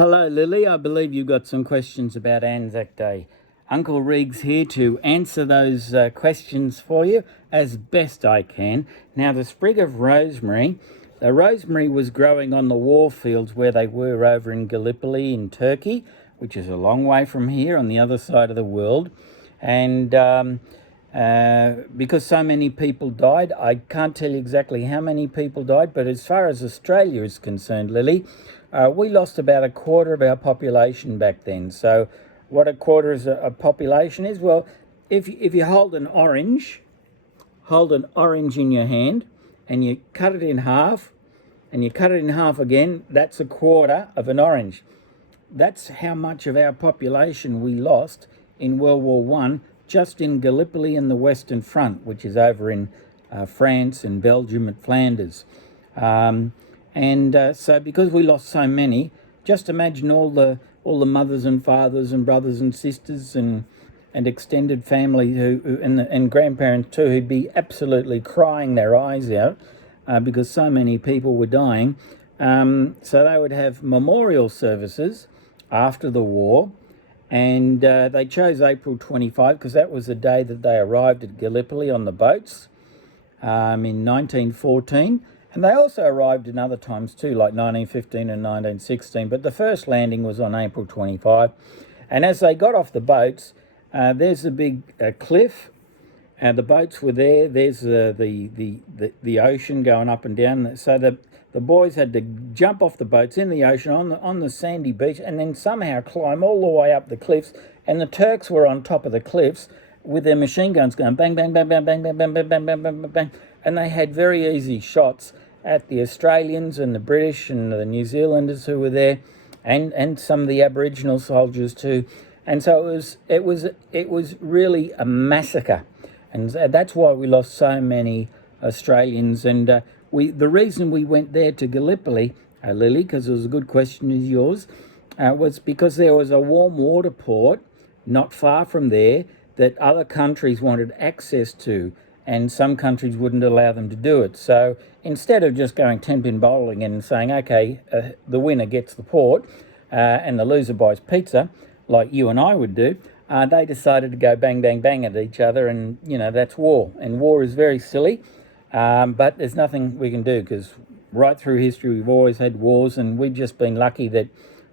Hello, Lily. I believe you've got some questions about ANZAC Day. Uncle Reags here to answer those questions for you as best I can. Now, the sprig of rosemary, the rosemary was growing on the war fields where they were over in Gallipoli in Turkey, which is a long way from here on the other side of the world. And because so many people died, I can't tell you exactly how many people died, but as far as Australia is concerned, Lily, we lost about a quarter of our population back then. So what a quarter of a population is? Well, if you hold an orange in your hand and you cut it in half and you cut it in half again, that's a quarter of an orange. That's how much of our population we lost in World War One, just in Gallipoli and the Western Front, which is over in France and Belgium at Flanders. So because we lost so many, just imagine all the mothers and fathers and brothers and sisters and extended family and grandparents too, who'd be absolutely crying their eyes out because so many people were dying. So they would have memorial services after the war, and they chose April 25 because that was the day that they arrived at Gallipoli on the boats in 1914. And they also arrived in other times too, like 1915 and 1916. But the first landing was on April 25. And as they got off the boats, there's a big cliff. And the boats were there. There's the ocean going up and down. So the boys had to jump off the boats in the ocean on the sandy beach and then somehow climb all the way up the cliffs. And the Turks were on top of the cliffs with their machine guns going bang, bang, bang, bang, bang, bang, bang, bang, bang, bang, bang, bang. And they had very easy shots at the Australians and the British and the New Zealanders who were there, and some of the Aboriginal soldiers too. And so it was really a massacre, and that's why we lost so many Australians. And the reason we went there to Gallipoli, Lily, because it was a good question as yours, was because there was a warm water port not far from there that other countries wanted access to, and some countries wouldn't allow them to do it. So instead of just going 10-pin bowling and saying, okay, the winner gets the port and the loser buys pizza, like you and I would do, they decided to go bang, bang, bang at each other, and, that's war. And war is very silly, but there's nothing we can do because right through history we've always had wars, and we've just been lucky that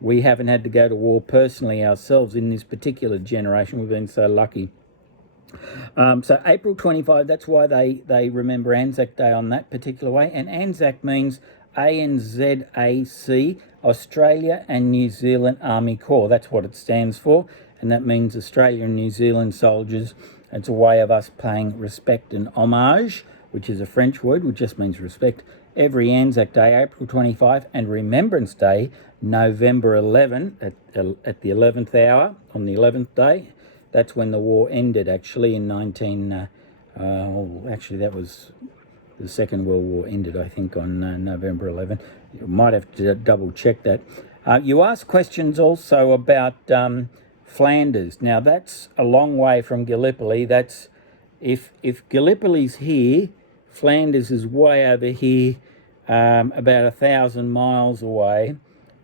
we haven't had to go to war personally ourselves in this particular generation. We've been so lucky. So April 25, that's why they remember ANZAC Day on that particular way. And ANZAC means ANZAC, Australia and New Zealand Army Corps. That's what it stands for. And that means Australia and New Zealand soldiers. It's a way of us paying respect and homage, which is a French word, which just means respect, every ANZAC Day, April 25, and Remembrance Day, November 11, at the 11th hour, on the 11th day. That's when the war ended, actually, in that was the Second World War ended, I think, on November 11. You might have to double check that. You asked questions also about Flanders. Now, that's a long way from Gallipoli. That's if Gallipoli's here, Flanders is way over here, about 1,000 miles away,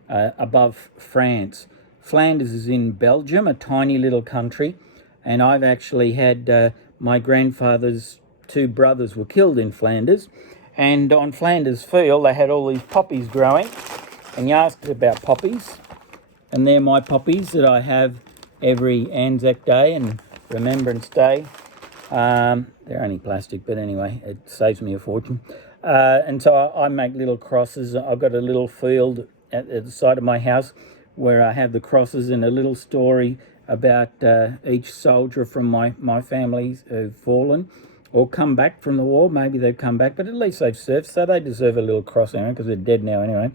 above France. Flanders is in Belgium, a tiny little country, and I've actually had my grandfather's two brothers were killed in Flanders, and on Flanders Field they had all these poppies growing, and you asked about poppies, and they're my poppies that I have every ANZAC Day and Remembrance Day. They're only plastic, but anyway, it saves me a fortune. And so I make little crosses. I've got a little field at the side of my house where I have the crosses and a little story about each soldier from my family who've fallen or come back from the war. Maybe they've come back, but at least they've served, so they deserve a little cross anyway because they're dead now anyway.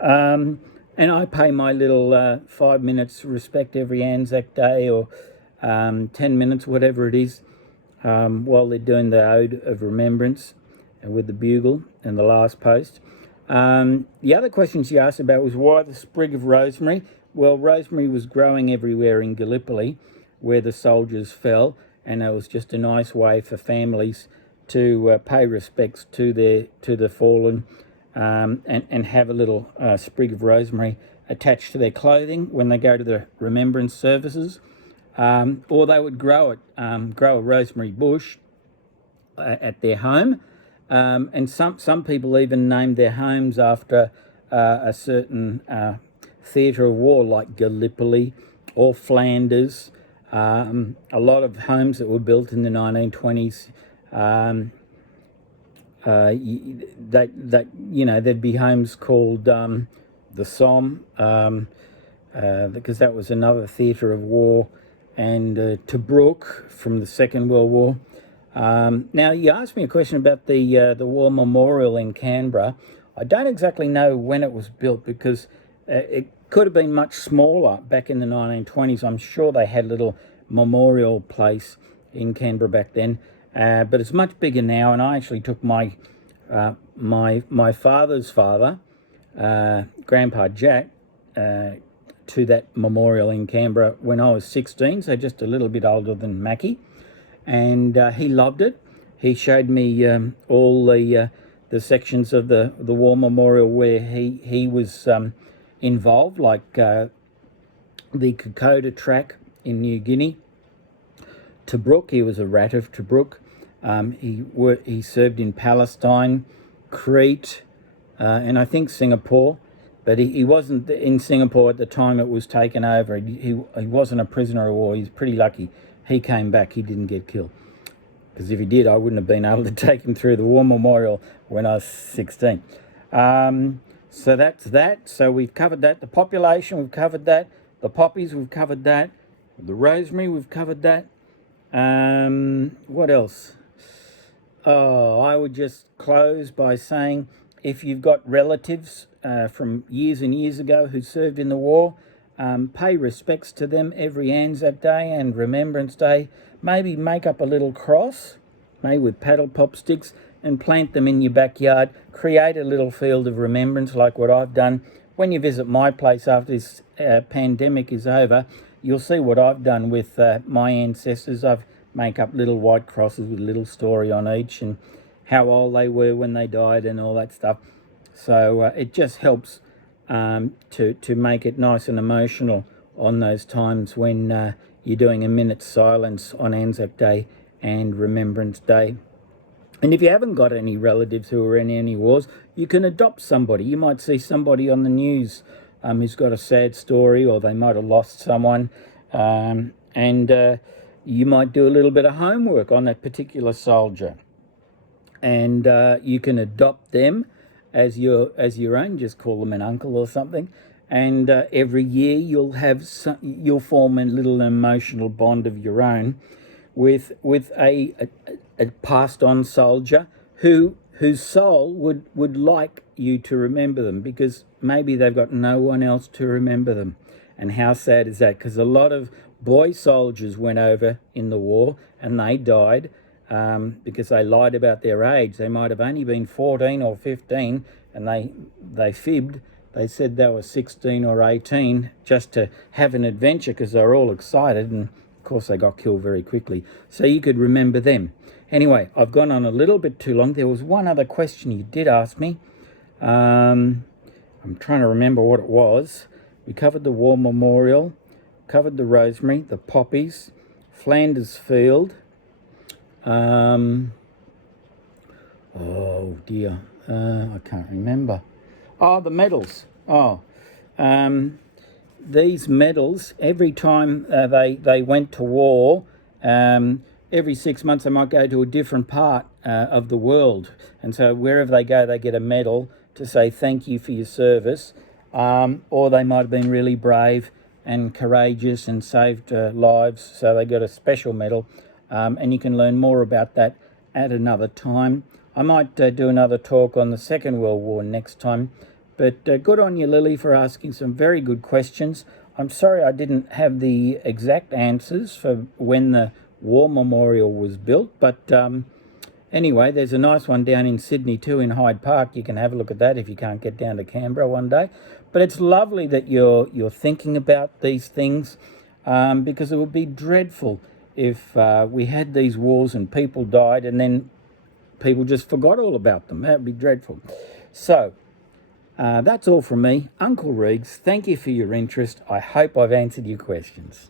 And I pay my little 5 minutes respect every ANZAC Day, or 10 minutes, whatever it is, while they're doing the Ode of Remembrance with the bugle and the last post. The other question she asked about was why the sprig of rosemary. Well, rosemary was growing everywhere in Gallipoli where the soldiers fell, and it was just a nice way for families to pay respects to the fallen, and have a little sprig of rosemary attached to their clothing when they go to the remembrance services, or they would grow a rosemary bush at their home, and some people even named their homes after a certain theatre of war, like Gallipoli or Flanders. A lot of homes that were built in the 1920s, there'd be homes called the Somme, because that was another theatre of war, and Tobruk from the Second World War. Now, you asked me a question about the War Memorial in Canberra. I don't exactly know when it was built, because it could have been much smaller back in the 1920s. I'm sure they had a little memorial place in Canberra back then, but it's much bigger now. And I actually took my father's father, Grandpa Jack, to that memorial in Canberra when I was 16, so just a little bit older than Mackie, and he loved it. He showed me all the sections of the war memorial where he was involved, like the Kokoda track in New Guinea. Tobruk, he was a rat of Tobruk. He served in Palestine, Crete, and I think Singapore, but he wasn't in Singapore at the time it was taken over. He wasn't a prisoner of war. He's pretty lucky. He came back. He didn't get killed, because if he did, I wouldn't have been able to take him through the war memorial when I was 16. So that's that. So we've covered that. The population, we've covered that. The poppies, we've covered that. The rosemary, we've covered that. What else? Oh, I would just close by saying, if you've got relatives from years and years ago who served in the war, pay respects to them every ANZAC Day and Remembrance Day. Maybe make up a little cross, maybe with paddle pop sticks, and plant them in your backyard. Create a little field of remembrance like what I've done. When you visit my place after this pandemic is over, you'll see what I've done with my ancestors. I've make up little white crosses with a little story on each, and how old they were when they died and all that stuff. So it just helps to make it nice and emotional on those times when you're doing a minute's silence on ANZAC Day and Remembrance Day. And if you haven't got any relatives who are in any wars, you can adopt somebody. You might see somebody on the news who's got a sad story, or they might have lost someone, and you might do a little bit of homework on that particular soldier, and you can adopt them as your own. Just call them an uncle or something, and every year you'll form a little emotional bond of your own with a passed on soldier whose soul would like you to remember them, because maybe they've got no one else to remember them. And how sad is that? Because a lot of boy soldiers went over in the war and they died because they lied about their age. They might have only been 14 or 15, and they fibbed. They said they were 16 or 18 just to have an adventure, because they were all excited, and of course they got killed very quickly. So you could remember them. Anyway, I've gone on a little bit too long. There was one other question you did ask me. I'm trying to remember what it was. We covered the War Memorial, covered the rosemary, the poppies, Flanders Field. Oh dear, I can't remember. Oh, the medals. These medals, every time they went to war, every 6 months they might go to a different part of the world. And so wherever they go, they get a medal to say thank you for your service. Or they might have been really brave and courageous and saved lives, so they got a special medal. And you can learn more about that at another time. I might do another talk on the Second World War next time. But good on you, Lily, for asking some very good questions. I'm sorry I didn't have the exact answers for when the War Memorial was built, but anyway, there's a nice one down in Sydney too, in Hyde Park. You can have a look at that if you can't get down to Canberra one day. But it's lovely that you're thinking about these things, because it would be dreadful if we had these wars and people died and then people just forgot all about them. That would be dreadful. So That's all from me. Uncle Reags, thank you for your interest. I hope I've answered your questions.